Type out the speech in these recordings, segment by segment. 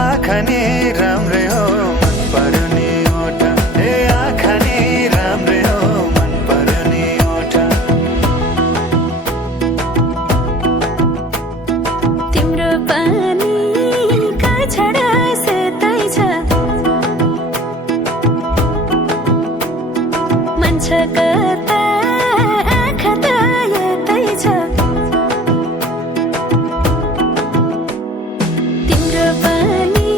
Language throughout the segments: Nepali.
आँखा नि राम्रै हो मन पर्यो नि ओठ ए आँखा नि राम्रै हो मन पर्यो नि ओठ तिम्रो पानी का छडा सेतै छ मन छ कता आँखा त यतै छ तिम्रो पानी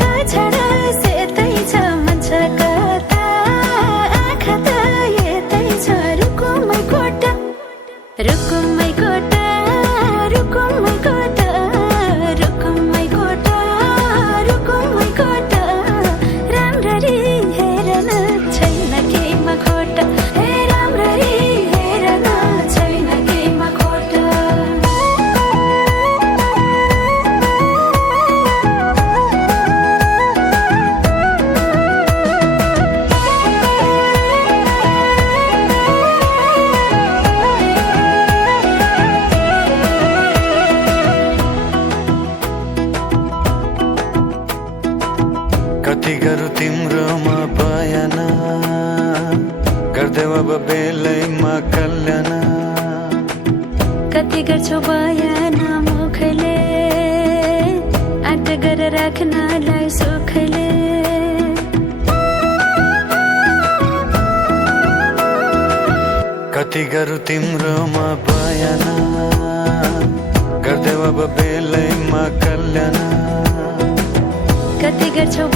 का छडा सेतै छ मन छ कता आँखा त यतै छ रुकुमै कोटा रुकुमै कोटा रुकुमै कोटा रुकुमै कोटा रुकुमै कोटा राम्ररी हेर्न छैन केहीमा खोटा हे राम्ररी हेर्न छैन केहीमा खोटा कति गरौँ तिम्रोमा बयान गर्दै अब बेलैमा कल्याण कति गर्छौ बयान मुखले आँट गरेर राख्नलाई सुखले कति गरौँ तिम्रोमा बयान गर्दै अब बेलैमा कल्याण कति गर्छौ